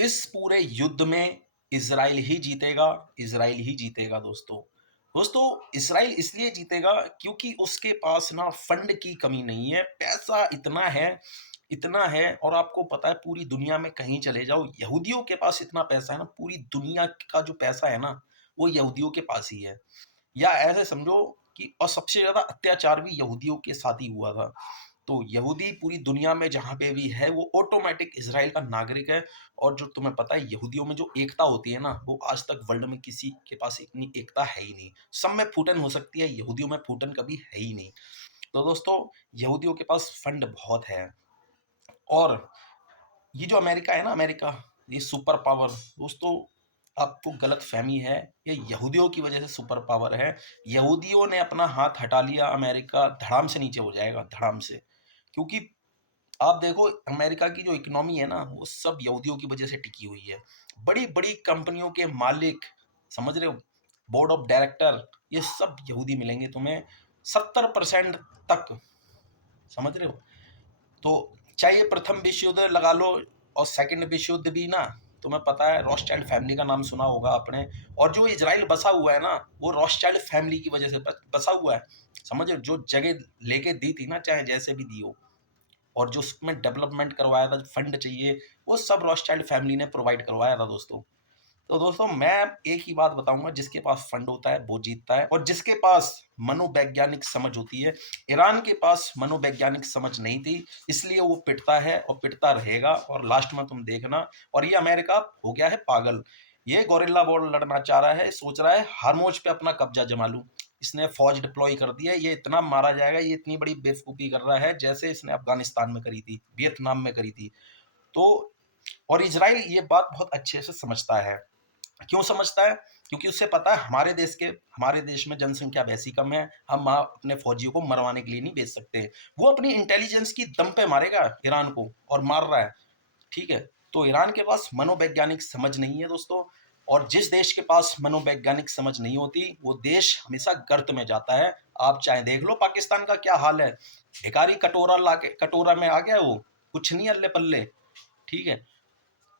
इस पूरे युद्ध में इज़राइल ही जीतेगा, इज़राइल ही जीतेगा दोस्तों। दोस्तों, इज़राइल इसलिए जीतेगा क्योंकि उसके पास ना फंड की कमी नहीं है, पैसा इतना है और आपको पता है पूरी दुनिया में कहीं चले जाओ, यहूदियों के पास इतना पैसा है ना, पूरी दुनिया का जो पैसा है ना, वो यहूदियों के पास ही है। या ऐसे समझो कि और सबसे ज़्यादा अत्याचार भी यहूदियों के साथ ही हुआ था। तो यहूदी पूरी दुनिया में जहाँ पे भी है वो ऑटोमैटिक इज़राइल का नागरिक है। और जो तुम्हें पता है यहूदियों में जो एकता होती है ना, वो आज तक वर्ल्ड में किसी के पास इतनी एकता है ही नहीं। सब में फूटन हो सकती है, यहूदियों में फूटन कभी है ही नहीं। तो दोस्तों, यहूदियों के पास फंड बहुत है। और ये जो अमेरिका है ना, अमेरिका, ये सुपर पावर, दोस्तों आपको गलतफ़हमी है, ये यहूदियों की वजह से सुपर पावर है। यहूदियों ने अपना हाथ हटा लिया, अमेरिका धड़ाम से नीचे हो जाएगा, धड़ाम से। क्योंकि आप देखो अमेरिका की जो इकोनॉमी है ना, वो सब यहूदियों की वजह से टिकी हुई है। बड़ी-बड़ी कंपनियों के मालिक, समझ रहे हो? बोर्ड ऑफ डायरेक्टर, ये सब यहूदी मिलेंगे तुम्हें 70% तक, समझ रहे हो? तो चाहे प्रथम विश्व युद्ध लगा लो और सेकंड विश्व युद्ध भी ना, तुम्हें पता है रॉथस्चाइल्ड फैमिली का नाम सुना होगा आपने। और जो इज़राइल बसा हुआ है ना, वो रॉथस्चाइल्ड फैमिली की वजह से बसा हुआ है। समझ रहे हो? जो जगह लेके दी थी ना, चाहे जैसे भी दी हो, और जो उसमें डेवलपमेंट करवाया था, फंड चाहिए, वो सब रॉथस्चाइल्ड फैमिली ने प्रोवाइड करवाया था दोस्तों। तो दोस्तों, मैं एक ही बात बताऊँगा, जिसके पास फंड होता है वो जीतता है और जिसके पास मनोवैज्ञानिक समझ होती है। ईरान के पास मनोवैज्ञानिक समझ नहीं थी, इसलिए वो पिटता है और पिटता रहेगा और लास्ट में तुम देखना। और ये अमेरिका हो गया है पागल। ये गोरिल्ला वॉर लड़ना चाह रहा है, सोच रहा है हार्मोज पे अपना कब्जा जमा लूँ। इसने फौज डिप्लॉय कर दी है, ये इतना मारा जाएगा, ये इतनी बड़ी बेवकूफ़ी कर रहा है जैसे इसने अफ़गानिस्तान में करी थी, वियतनाम में करी थी। तो और इज़राइल ये बात बहुत अच्छे से समझता है। क्यों समझता है? क्योंकि उसे पता है हमारे देश में जनसंख्या वैसी कम है, हम वहाँ अपने फौजियों को मरवाने के लिए नहीं भेज सकते। वो अपनी इंटेलिजेंस की दम पे मारेगा ईरान को, और मार रहा है, ठीक है? तो ईरान के पास मनोवैज्ञानिक समझ नहीं है दोस्तों। और जिस देश के पास मनोवैज्ञानिक समझ नहीं होती, वो देश हमेशा गर्त में जाता है। आप चाहे देख लो पाकिस्तान का क्या हाल है। भिखारी कटोरा में आ गया है वो, कुछ नहीं अल्ले-पल्ले, ठीक है?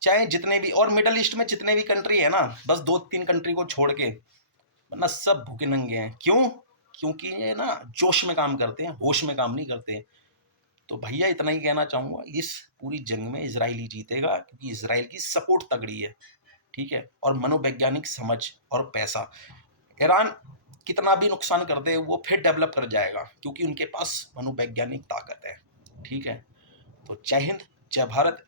चाहे जितने भी और मिडल ईस्ट में जितने भी कंट्री है ना, बस 2-3 कंट्री को छोड़ के, वरना सब भूखे नंगे हैं। क्यों? क्योंकि ये ना जोश में काम करते हैं, होश में काम नहीं करते। तो भैया इतना ही कहना चाहूँगा, इस पूरी जंग में इज़राइल ही जीतेगा क्योंकि इज़राइल की सपोर्ट तगड़ी है, ठीक है? और मनोवैज्ञानिक समझ और पैसा। ईरान कितना भी नुकसान कर दे, वो फिर डेवलप कर जाएगा क्योंकि उनके पास मनोवैज्ञानिक ताकत है, ठीक है? तो जय हिंद, जय भारत।